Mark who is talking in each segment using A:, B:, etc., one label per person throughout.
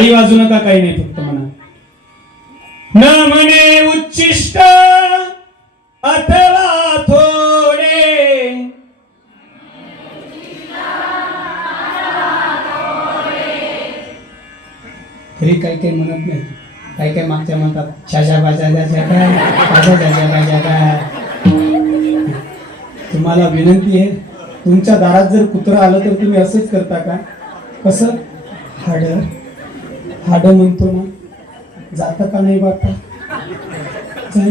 A: टाळी वाजू नका काही नाही फक्त म्हणा. न म्हणे उच्चिष्ट अथवा थोडे. तरी काही काही म्हणत नाही. काही काही मागच्या म्हणतात शाशा बाजा जाशा काय बाजा जाशा बाजा काय तुम्हाला विनंती आहे तुमच्या दारात जर कुत्रा आलं तर तुम्ही असंच करता का? कसं? हाड. हाड म्हणतो ना? जात का नाही बापा जाय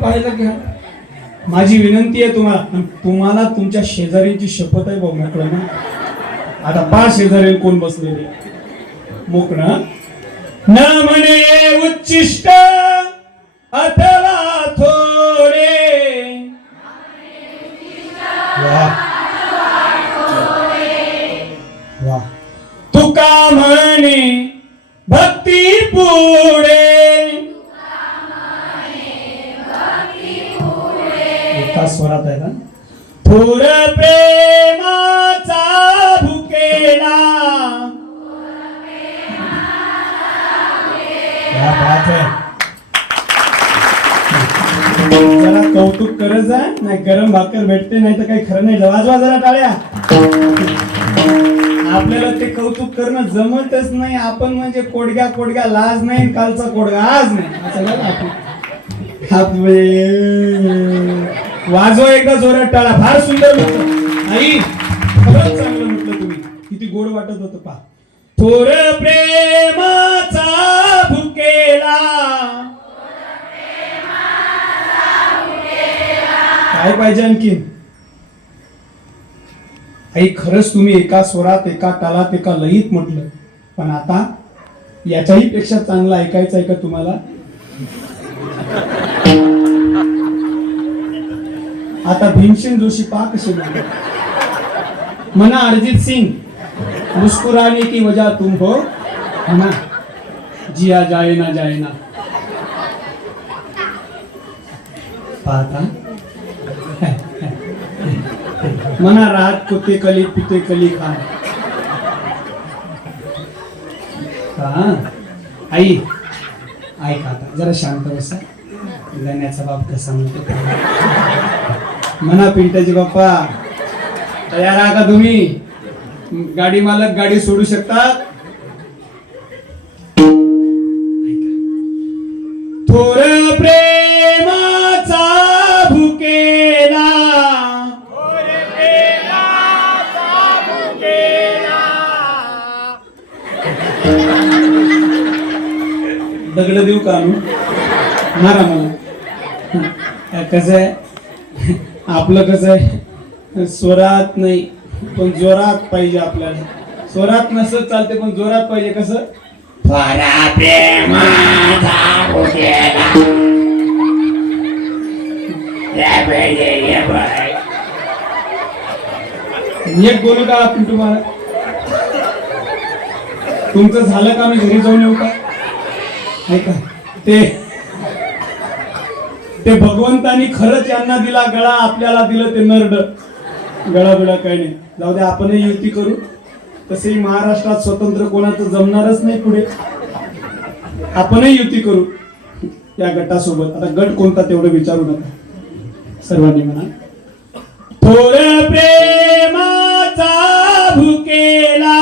A: पाहिलं घ्या. माझी विनंती आहे तुम्हाला तुम्हाला तुमच्या शेजारीची शपथ आहे बघ मोकळं ना? आता पा शेजारी कोण बसलेले? मोकळं न म्हणे उच्चिष्ट अथ एका स्वरात आहे ना थोर प्रेमाचा भुकेला. क्या बात है. जरा कौतुक करत जा नाही गरम भाकर भेटते नाही तर काही खरं नाही. वाजवा जरा टाळ्या. आपल्याला ते कौतुक करणं जमतच नाही. आपण म्हणजे कोडग्या कोडग्या लाज नाही कालचा कोडगा आज नाही. असं वाजवा एकदा जोरात टाळा. फार सुंदर म्हटलं. आई खरंच चांगलं म्हटलं तुम्ही. किती गोड वाटत होतं पा थोर प्रेमाचा भुकेला. काय पाहिजे आणखीन? आई खरंच तुम्ही एका स्वरात एका तालात एका लयीत म्हटलं. पण आता याच्याही पेक्षा चांगलं ऐकायचं आहे का तुम्हाला? आता भीमसेन जोशी पा कसे म्हणले म्हणा अरिजित सिंग मुस्कुराने की वजह तुम हो म्हणा. जिया जाए ना जाए ना पाहता? म्हणा रात कुत्ते कली पिते कली खा हा आई खाता. जरा शांत बसा. गाण्याचा बाप कसा म्हणतो. म्हणा पिंटाजी बाप्पा. तयार आहात का तुम्ही? गाडी मालक गाडी सोडू शकतात? थोर प्रेमाचा भुकेला. दगड देऊ का आणू? मारा मला. कसं आहे? आपलं कसं आहे? स्वरात नाही पण जोरात पाहिजे आपल्याला. स्वरात नसत चालते पण जोरात पाहिजे कसं? एक बोलू का आपण तुम्हाला? तुमचं झालं का मी घरी जाऊन येऊ का? ऐका ते ते भगवंतानी खरंच यांना दिला गळा आपल्याला दिलं ते नरड. गळा बिळा काही नाही. जाऊ दे आपणही युती करू. तसेही महाराष्ट्रात स्वतंत्र कोणाचं जमणारच नाही पुढे. आपणही युती करू या गटासोबत. आता गट कोणता तेवढं विचारू नका. सर्वांनी म्हणा. थोर प्रेमाचा भुकेला.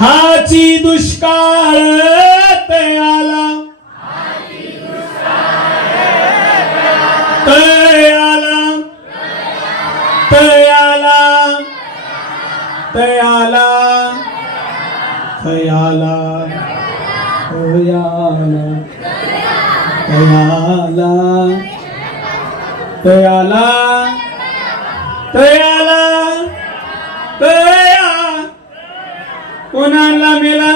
A: हाची दुष्काळ तयाला तयाला तयाला तयाला तयाला तयाला तयाला तया. कोणाला मेला?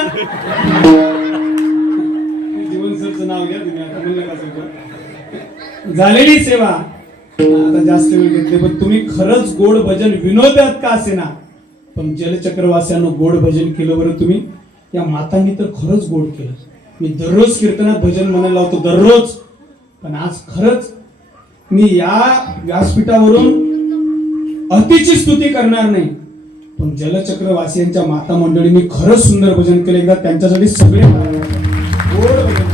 A: नाव घ्या तुम्ही आता म्हणलं का सगळं? झालेली सेवा. आता जास्त वेळ घेतले पण तुम्ही खरंच गोड भजन विनोदात का असेना? पण जलचक्रवास्यानं गोड भजन केलं बरं तुम्ही. या मातांनी तर खरंच गोड केलं. मी दररोज कीर्तनात भजन म्हणायला होतो दररोज. पण आज खरंच मी या व्यासपीठावरून अतिची स्तुती करणार नाही. पण जलचक्रवासियांच्या माता मंडळींनी खरंच सुंदर भजन केलं. एकदा त्यांच्यासाठी सगळे गोड भजन